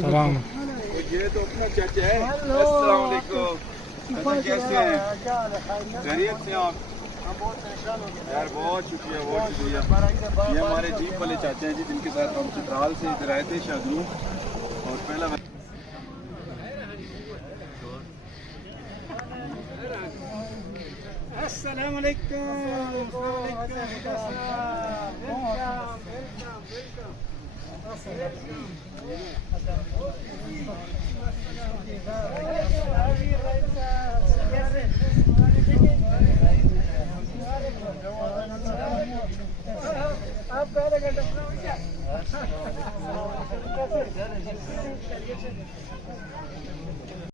सलाम। ये तो अपना चाचा है। अस्सलाम वालेकुम। कैसे हैं? खैरियत से आप? यार बहुत शुक्रिया, बहुत शुक्रिया। ये हमारे जीप वाले चाचा हैं जी, जिनके साथ हम चित्राल से इधर आए थे शादू। और पहला अस्सलाम वालेकुम।